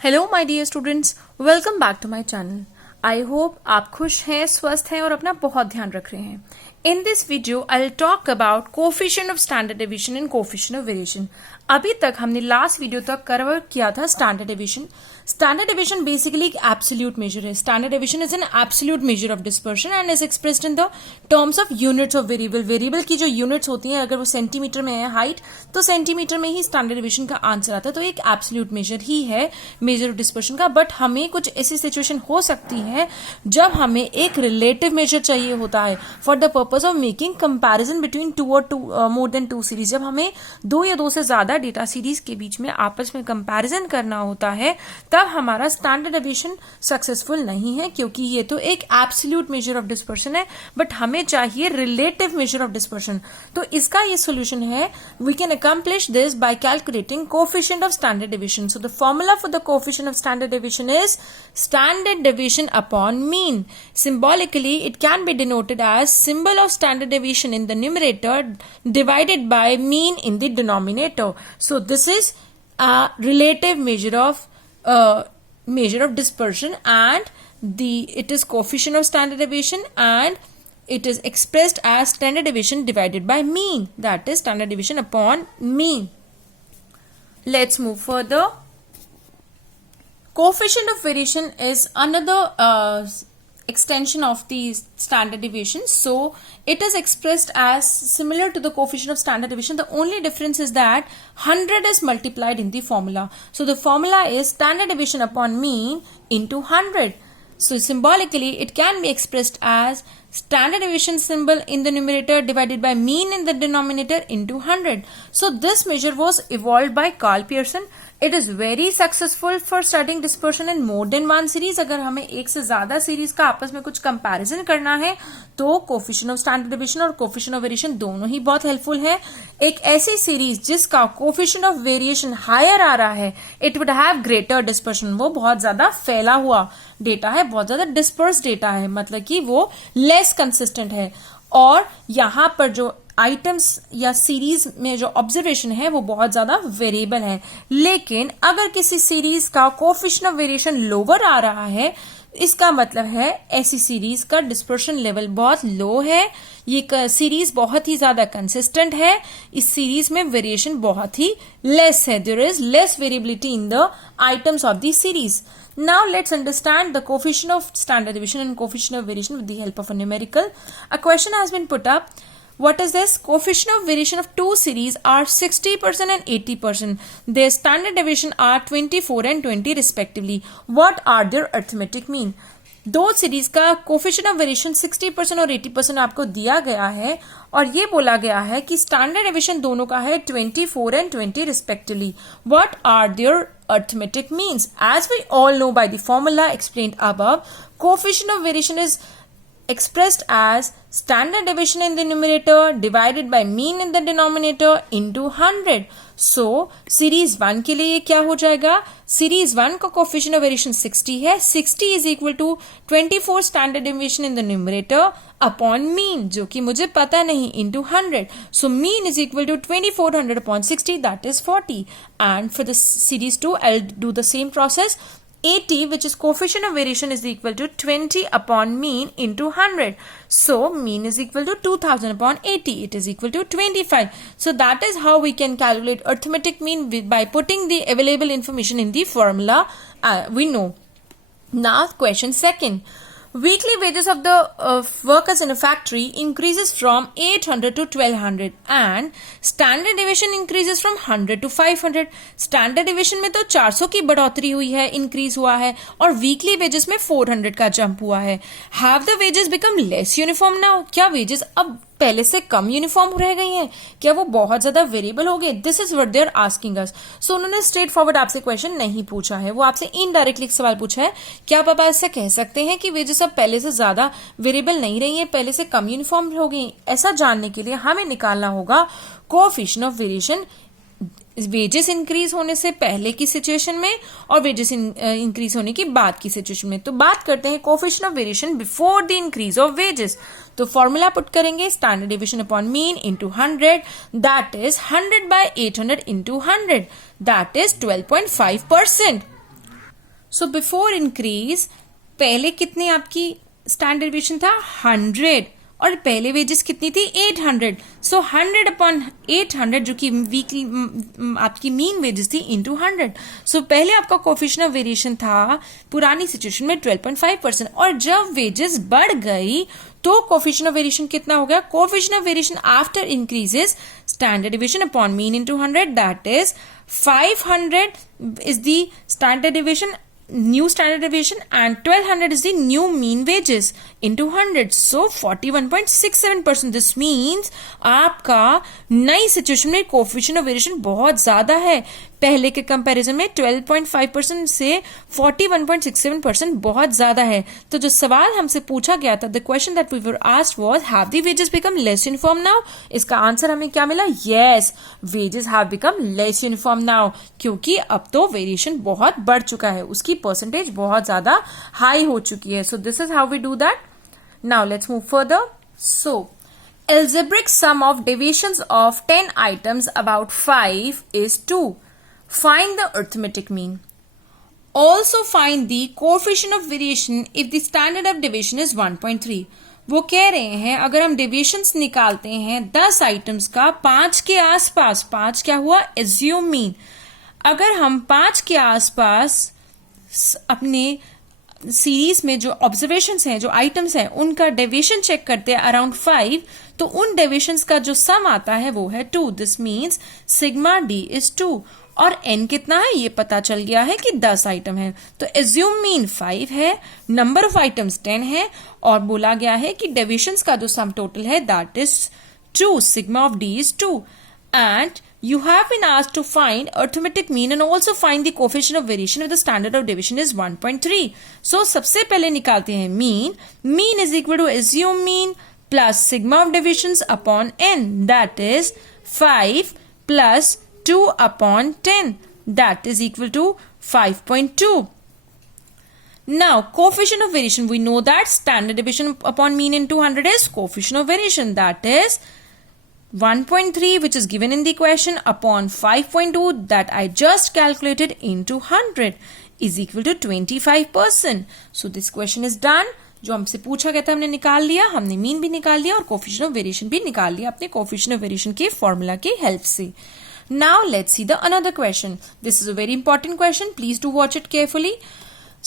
Hello my dear students, welcome back to my channel. I hope आप खुश हैं, स्वस्थ हैं और अपना बहुत ध्यान रख रहे हैं। In this video I will talk about coefficient of standard deviation and coefficient of variation. अभी तक हमने लास्ट वीडियो तक कवर किया था standard deviation. Standard deviation basically एक एब्सोल्यूट मेजर है। Standard deviation is an absolute measure of dispersion and is expressed in the terms of units of variable. Variable की जो यूनिट्स होती हैं, अगर वो सेंटीमीटर में है हाइट, तो सेंटीमीटर में ही स्टैंडर्ड डेविएशन का आंसर आता है। तो एक एब्सोल्यूट मेजर ही है मेजर ऑफ डिस्पर्शन का। बट हमें कुछ ऐसी सिचुएशन हो सकती है जब हमें एक रिलेटिव मेजर चाहिए होता है for the purpose of making comparison between two और मोर देन टू सीरीज। जब हमें दो या दो से ज्यादा डेटा सीरीज के बीच में आपस में कंपैरिजन करना होता है, तब हमारा स्टैंडर्ड डेविएशन सक्सेसफुल नहीं है, क्योंकि ये तो एक एब्सोल्यूट मेजर ऑफ डिस्पर्शन है, बट हमें चाहिए रिलेटिव मेजर ऑफ डिस्पर्शन। तो इसका ये सोल्यूशन है, we can accomplish this by calculating coefficient of standard deviation. So the formula for the coefficient of standard deviation is standard deviation upon mean. Symbolically, it can be denoted as symbol of standard deviation in the numerator divided by mean in the denominator. So this is a relative measure of dispersion, and it is coefficient of standard deviation, and it is expressed as standard deviation divided by mean. That is standard deviation upon mean. Let's move further. Coefficient of variation is another extension of the standard deviation. So it is expressed as similar to the coefficient of standard deviation. The only difference is that 100 is multiplied in the formula. So the formula is standard deviation upon mean into 100. So symbolically it can be expressed as standard deviation symbol in the numerator divided by mean in the denominator into 100. So this measure was evolved by Carl Pearson. It is very successful for studying dispersion in more than one series. अगर हमें एक से ज्यादा series का आपस में कुछ comparison करना है, तो कोफिशिएंट ऑफ स्टैंडर्ड डेविएशन और कोफिशिएंट ऑफ वेरिएशन दोनों ही बहुत हेल्पफुल है। एक ऐसी सीरीज जिसका कोफिशिएंट ऑफ वेरिएशन हायर आ रहा है, it would have greater dispersion. वो बहुत ज्यादा फैला हुआ डेटा है, बहुत ज्यादा डिस्पर्स डेटा है, मतलब कि वो लेस कंसिस्टेंट है। और यहाँ पर जो आइटम्स या सीरीज में जो ऑब्जर्वेशन है वो बहुत ज्यादा वेरिएबल है। लेकिन अगर किसी सीरीज का कोफिशिएंट ऑफ वेरिएशन लोअर आ रहा है, इसका मतलब है ऐसी सीरीज का डिस्पर्शन लेवल बहुत लो है, ये सीरीज बहुत ही ज्यादा कंसिस्टेंट है, इस सीरीज में वेरिएशन बहुत ही लेस है। There is less variability in the items of the series. Now let's understand the coefficient of standard deviation and coefficient of variation with the help of a numerical. A question has been put up. What is this? Coefficient of variation of two series are 60% and 80%. Their standard deviation are 24 and 20 respectively. What are their arithmetic mean? दो series का coefficient of variation 60% और 80% आपको दिया गया है, और ये बोला गया है कि स्टैंडर्ड डेविएशन दोनों का है 24 and 20 respectively. What are their arithmetic means? As we all know by the formula explained above, coefficient of variation is expressed as standard deviation in the numerator divided by mean in the denominator into 100. So series 1 के लिए क्या हो जाएगा? Series 1 का coefficient of variation 60 है. 60 is equal to 24 standard deviation in the numerator upon mean, जो कि मुझे पता नहीं, into 100. So mean is equal to 2400 upon 60, that is 40. And for the series 2 I will do the same process. 80, which is coefficient of variation, is equal to 20 upon mean into 100. So mean is equal to 2000 upon 80. It is equal to 25. So that is how we can calculate arithmetic mean by putting the available information in the formula we know. Now question second. Weekly wages of the workers in a factory increases from 800 to 1200 and standard deviation increases from 100 to 500. standard deviation में तो 400 की बढ़ोतरी हुई है, increase हुआ है, और weekly wages में 400 का जंप हुआ है. Have the wages become less uniform now? क्या wages अब पहले से कम यूनिफॉर्म रह गई हैं? क्या वो बहुत ज्यादा वेरिएबल हो गए? This is what they are asking us. So उन्होंने स्ट्रेट फॉरवर्ड आपसे क्वेश्चन नहीं पूछा है, वो आपसे इनडायरेक्टली सवाल पूछा है, क्या आप ऐसा कह सकते हैं कि वेजेस अब पहले से ज्यादा वेरिएबल नहीं रही है, पहले से कम यूनिफॉर्म हो गई? ऐसा जानने के लिए हमें निकालना होगा coefficient of variation wages increase होने से पहले की सिचुएशन में और वेजेस इंक्रीज होने की बाद की सिचुएशन में. तो बात करते हैं coefficient of variation before the increase of wages. तो फॉर्मूला पुट करेंगे standard deviation upon mean into 100, that is 100 by 800 into 100, that is 12.5%. So before increase पहले कितनी आपकी स्टैंडर्ड डेविएशन था 100 और पहले वेजेस कितनी थी 800. सो 100 अपॉन 800 जो कि वीकली आपकी मीन वेजेस थी इनटू 100. सो पहले आपका कोफिशिएंट ऑफ वेरिएशन था पुरानी सिचुएशन में 12.5% और जब वेजेस बढ़ गई तो कोफिशिएंट ऑफ वेरिएशन कितना हो गया. Coefficient of variation after increases standard deviation upon mean into 100, that is 500 is the standard deviation, new standard deviation, and 1200 is the new mean wages into 100. So 41.67%. This means आपका नई situation में coefficient of variation बहुत ज्यादा है. पहले के comparison में 12.5% से 41.67% बहुत ज्यादा है. तो जो सवाल हमसे पूछा गया था, the question that we were asked was have the wages become less uniform now. इसका आंसर हमें क्या मिला. Yes, wages have become less uniform now, क्योंकि अब तो वेरिएशन बहुत बढ़ चुका है, उसकी परसेंटेज बहुत ज्यादा हाई हो चुकी है. So this is how we do that. Now let's move further. So algebraic sum of deviations of 10 items about 5 is 2. Find the arithmetic mean. Also find the coefficient of variation if the standard of deviation is 1.3. वो कह रहे हैं अगर हम deviations निकालते हैं 10 items का 5 के आसपास, 5 क्या हुआ एज्यूम मीन, अगर हम 5 के आसपास अपने सीरीज में जो ऑब्जर्वेशंस हैं, जो आइटम्स हैं, उनका डेविएशन चेक करते हैं अराउंड 5, तो उन डेविएशंस का जो सम आता है वो है 2. This means sigma D is 2 और n कितना है ये पता चल गया है कि 10 आइटम है. तो एज्यूम मीन 5 है, नंबर ऑफ आइटम्स 10 है और बोला गया है कि डेविएशंस का जो सम टोटल है that is 2. Sigma of D is 2 and you have been asked to find arithmetic mean and also find the coefficient of variation if the standard of deviation is 1.3. So सबसे पहले निकालते हैं mean. Mean is equal to assume mean plus sigma of deviations upon n, that is 5 plus 2 upon 10, that is equal to 5.2. Now coefficient of variation, we know that standard deviation upon mean into 100 is coefficient of variation, that is 1.3 which is given in the question upon 5.2 that I just calculated into 100 is equal to 25%. So this question is done. जो हमसे पूछा गया था हमने निकाल लिया, हमने mean भी निकाल लिया और कोफिशिएंट ऑफ वेरिएशन भी निकाल लिया अपने कोफिशिएंट ऑफ वेरिएशन के फॉर्मूला की हेल्प से. Now let's see the another question. This is a very important question. Please do watch it carefully.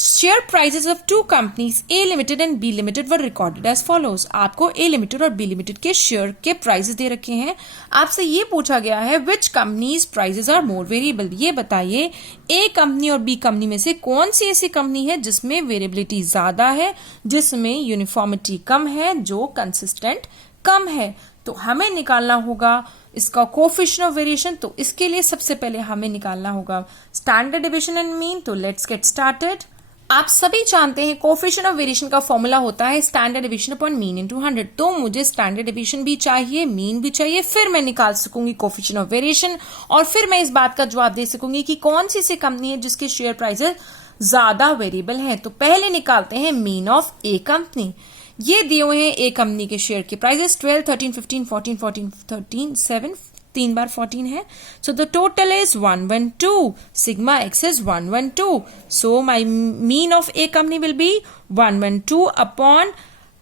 Share prices of two companies A Limited and B Limited were recorded as follows. आपको A Limited और B Limited के share के prices दे रखे हैं. आपसे ये पूछा गया है which companies prices are more variable. ये बताइए A कंपनी और B कंपनी में से कौन सी ऐसी कंपनी है जिसमें वेरिएबिलिटी ज्यादा है, जिसमें यूनिफॉर्मिटी कम है, जो कंसिस्टेंट कम है. तो हमें निकालना होगा इसका कोफिशिएंट ऑफ वेरिएशन. तो इसके लिए सबसे पहले हमें निकालना होगा स्टैंडर्ड डेविएशन एंड मीन. तो लेट्स गेट स्टार्टेड. आप सभी जानते हैं कोफिशिएंट ऑफ वेरिएशन का फॉर्मूला होता है standard deviation upon mean into 100. तो मुझे स्टैंडर्ड डेविएशन भी चाहिए, मीन भी चाहिए, फिर मैं निकाल सकूंगी कोफिशिएंट ऑफ वेरिएशन और फिर मैं इस बात का जवाब दे सकूंगी कि कौन सी ऐसी कंपनी है जिसके शेयर प्राइसेस ज्यादा वेरिएबल है. तो पहले निकालते हैं मीन ऑफ ए कंपनी. ये दिए हुए हैं ए कंपनी के शेयर के प्राइसेस 12, 13, 15, 14, 14, 13, 7, 3 बार 14 है. So the total is 112. Sigma x is 112. So my mean of A company will be 112 upon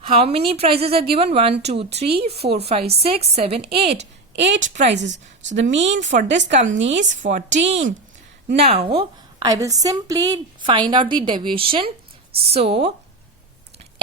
how many prices are given 1, 2, 3, 4, 5, 6, 7, 8. 8 prices. So the mean for this company is 14. Now I will simply find out the deviation. So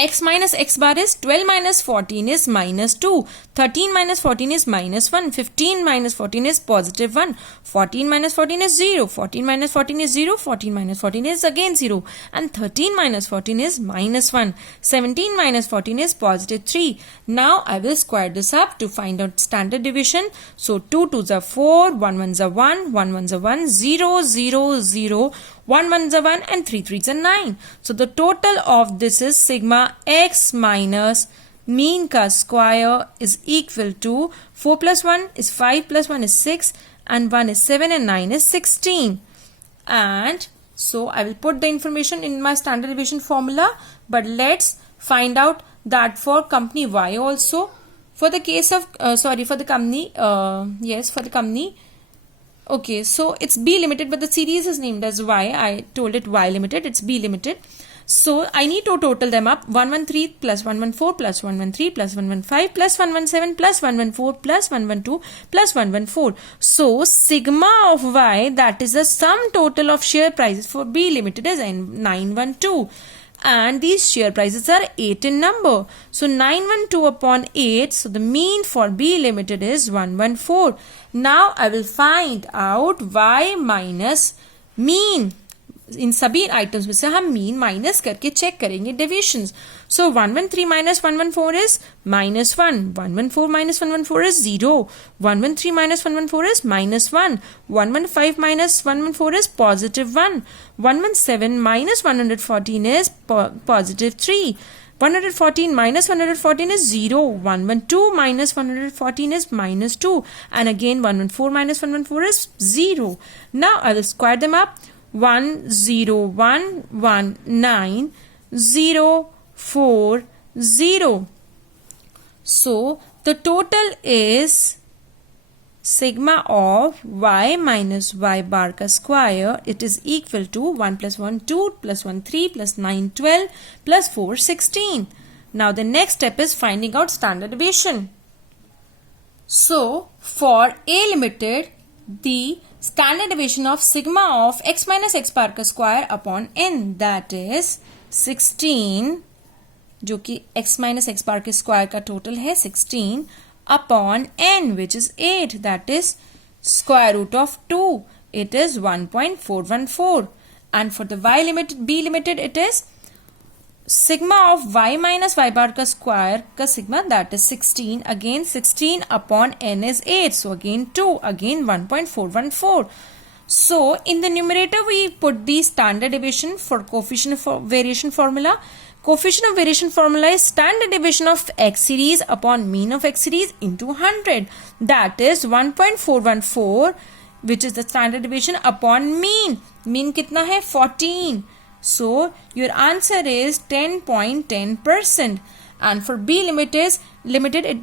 x minus x bar is 12 minus 14 is minus 2. 13 minus 14 is minus 1. 15 minus 14 is positive 1. 14 minus 14 is 0. 14 minus 14 is 0. 14 minus 14 is again 0. And 13 minus 14 is minus 1. 17 minus 14 is positive 3. Now I will square this up to find out standard deviation. So 2 2s are 4. 1 1s are 1. 1 1s are 1. 0 0 0. 1 1s are 1 and 3 3s are 9. So the total of this is sigma x minus mean ka square is equal to 4 plus 1 is 5 plus 1 is 6 and 1 is 7 and 9 is 16. And so I will put the information in my standard deviation formula, but let's find out that for company Y also. For the case of for the company for the company Okay, so it's B limited, but the series is named as Y. I told it Y limited, it's B limited. So I need to total them up. 113 plus 114 plus 113 plus 115 plus 117 plus 114 plus 112 plus 114. So sigma of Y, that is the sum total of share prices for B limited, is 912. And these share prices are 8 in number. So 912 upon 8. So the mean for B limited is 114. Now I will find out Y minus mean. इन सभी items में से हम mean minus करके check करेंगे divisions. So 113 minus 114 is -1, 114 minus 114 is 0, 113 minus 114 is -1, 115 minus 114 is +1, 117 minus 114 is +3, 114 minus 114 is 0, 112 minus 114 is -2, and again 114 minus 114 is 0. Now I will square them up. 10119 040. So the total is sigma of y minus y bar ka square. It is equal to 1 plus 1 2 plus 1 3 plus 9 12 plus 4 16. Now the next step is finding out standard deviation. So for A limited, the standard deviation of sigma of x minus x bar का square upon n, that is 16, जो कि x minus x bar के square का total है 16 upon n, which is 8, that is square root of 2, it is 1.414. And for the y limited, B limited, it is sigma of y minus y bar का square का sigma, that is 16, again 16 upon n is 8, so again 2, again 1.414. So in the numerator we put the standard deviation for coefficient of variation formula. Coefficient of variation formula is standard deviation of x series upon mean of x series into 100, that is 1.414, which is the standard deviation upon mean. Mean कितना है 14. So your answer is 10.10%. And for B limited,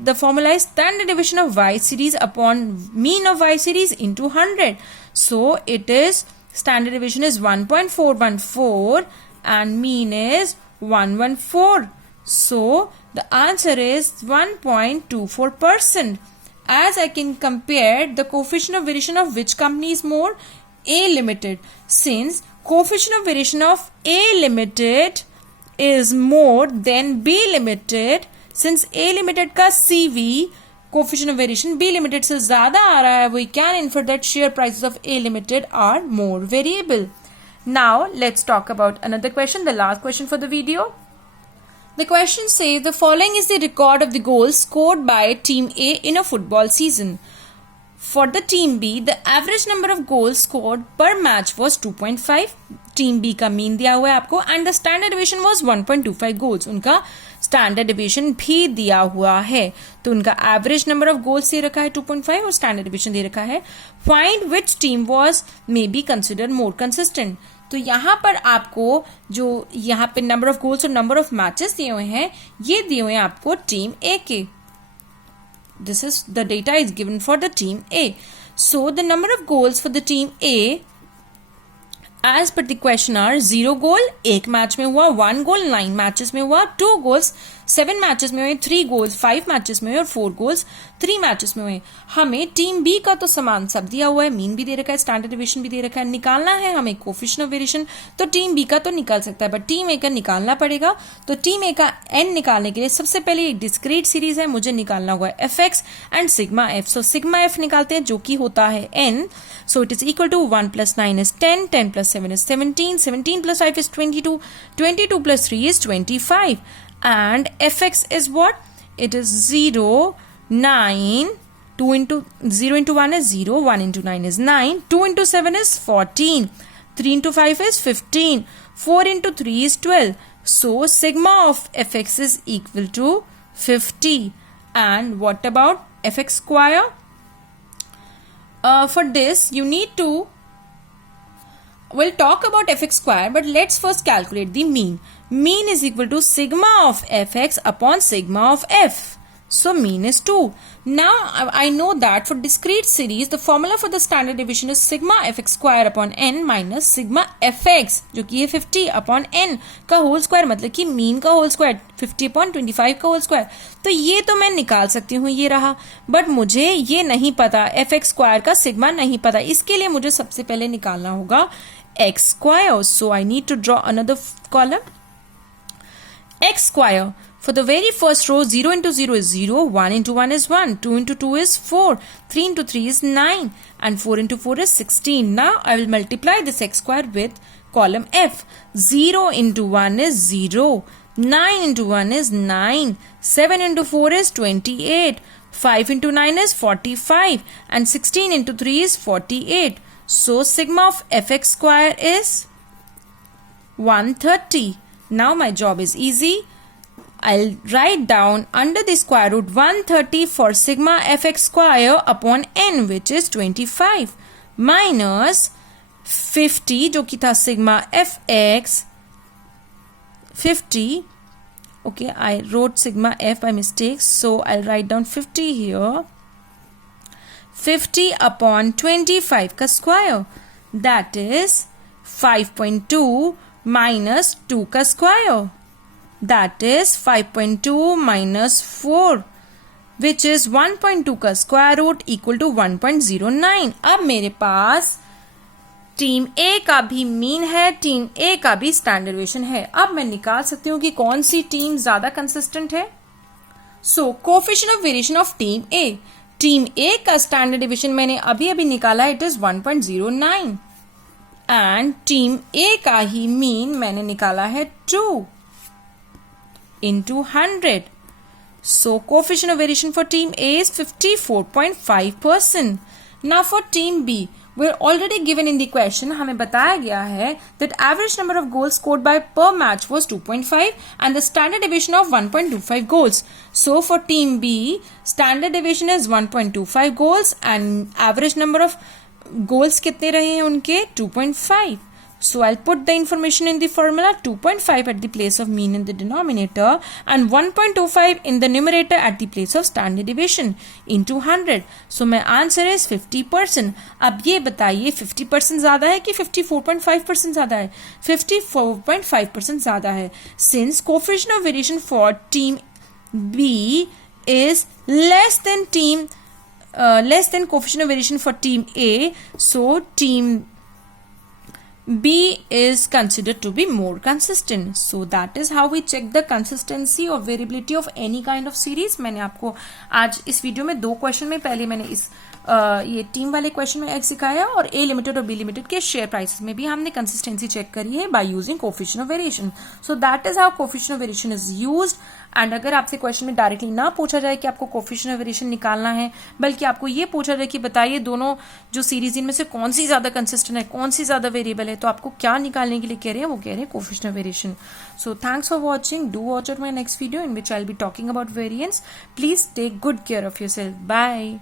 the formula is standard deviation of y series upon mean of y series into 100. So it is standard deviation is 1.414 and mean is 114. So the answer is 1.24%. As I can compare the coefficient of variation of which company is more? A limited. Since coefficient of variation of A limited is more than B limited, since A limited का CV coefficient of variation B limited से ज़्यादा आ रहा है, we can infer that share prices of A limited are more variable. Now let's talk about another question, the last question for the video. The question says the following is the record of the goals scored by team A in a football season. For the team B, the average number of goals scored per match was 2.5. Team B का mean दिया हुआ है आपको and the standard deviation was 1.25 goals. उनका standard deviation भी दिया हुआ है. तो उनका average number of goals दे रखा है 2.5 और standard deviation दे रखा है. Find which team was maybe considered more consistent. तो यहाँ पर आपको जो यहाँ पे number of goals और number of matches दिए हुए हैं, ये दिए हुए हैं आपको team A के. This is the data is given for the team A. So the number of goals for the team A as per the question are 0 goal 1 match में हुआ, 1 goal 9 मैचेस में हुआ, 2 goals 7 मैचेस में हुए, 3 goals 5 matches में हुए और 4 goals 3 matches में हुए. हमें टीम बी का तो समान सब दिया हुआ है, मीन भी दे रखा है, स्टैंडर्ड डिविएशन भी दे रखा है. निकालना है हमें कोफिशिएंट ऑफ वेरिएशन, तो टीम बी का तो निकाल सकता है बट टीम ए का निकालना पड़ेगा. तो टीम ए का एन निकालने के लिए सबसे पहले एक डिस्क्रीट सीरीज है, मुझे निकालना हुआ है F x and sigma F. So sigma F निकालते हैं जो कि होता है N. So it is equal to 1 plus 9 is 10, 10 plus 7 is 17, 17 plus 5 is 22, 22 plus 3 is 25. And fx is what? It is 0, 9, 2 into 0 into 1 is 0, 1 into 9 is 9, 2 into 7 is 14, 3 into 5 is 15, 4 into 3 is 12. So sigma of fx is equal to 50. And what about fx square? For this you need to, we'll talk about fx square, but let's first calculate the mean. Mean is equal to sigma of fx upon sigma of f. So mean is 2. Now I know that for discrete series the formula for the standard deviation is sigma fx square upon n minus sigma fx, जो कि ये 50 upon n का whole square, मतलब कि mean का whole square 50 upon 25 का whole square. तो ये तो मैं निकाल सकती हूँ, ये रहा. बट मुझे ये नहीं पता, fx स्क्वायर का सिग्मा नहीं पता. इसके लिए मुझे सबसे पहले निकालना होगा x square. So I need to draw another column. x square. For the very first row, 0 into 0 is 0, 1 into 1 is 1, 2 into 2 is 4, 3 into 3 is 9, and 4 into 4 is 16. Now, I will multiply this x square with column F. 0 into 1 is 0, 9 into 1 is 9, 7 into 4 is 28, 5 into 9 is 45, and 16 into 3 is 48. So, sigma of fx square is 130. Now my job is easy. I'll write down under the square root 130 for sigma fx square upon n, which is 25, minus 50 जो कि था sigma fx 50. Okay, I wrote sigma f by mistake, so I'll write down 50 here. 50 upon 25 का square, that is 5.2 minus 2 का square, that is 5.2 minus 4, which is 1.2 का square root equal to 1.09. अब मेरे पास team A का भी mean है, team A का भी स्टैंडर्ड डेविएशन है. अब मैं निकाल सकती हूँ कि कौन सी टीम ज्यादा कंसिस्टेंट है. So coefficient of variation of team A. Team A का स्टैंडर्ड डेविएशन मैंने अभी अभी निकाला, it is 1.09. And team A का ही मीन मैंने निकाला है 2 into 100. So coefficient of variation for team A is 54.5%. Now for team B, we're already given in the question, हमें बताया गया है that average number of goals scored by per match was 2.5 and the standard deviation of 1.25 goals. So for team B, standard deviation is 1.25 goals and average number of goals कितने रहे हैं उनके 2.5. So I'll put the information in the formula, 2.5 at the place of mean in the denominator and 1.25 in the numerator at the place of standard deviation into 100. So my answer is 50%. अब ये बताइए 50% ज़्यादा है कि 54.5% ज़्यादा है? 54.5% ज़्यादा है. Since coefficient of variation for team B is less than coefficient of variation for team A, so team B is considered to be more consistent. So that is how we check the consistency or variability of any kind of series. मैंने आपको आज इस video में 2 question में, पहले मैंने इस ये टीम वाले क्वेश्चन में सिखाया और ए लिमिटेड और बी लिमिटेड के शेयर प्राइसेस में भी हमने कंसिस्टेंसी चेक करी है by using coefficient of variation. So that is how coefficient of variation is used. And अगर आपसे क्वेश्चन में डायरेक्टली ना पूछा जाए कि आपको कोएफिशिएंट ऑफ वेरिएशन निकालना है, बल्कि आपको ये पूछा जाए कि बताइए दोनों जो सीरीज इनमें से कौन सी ज्यादा कंसिस्टेंट है, कौन सी ज्यादा वेरिएबल है, तो आपको क्या निकालने के लिए कह रहे हैं? वो कह रहे हैं coefficient of variation. So thanks for watching. Do watch out my next video in which I will be talking about variance. Please take good care of yourself. Bye.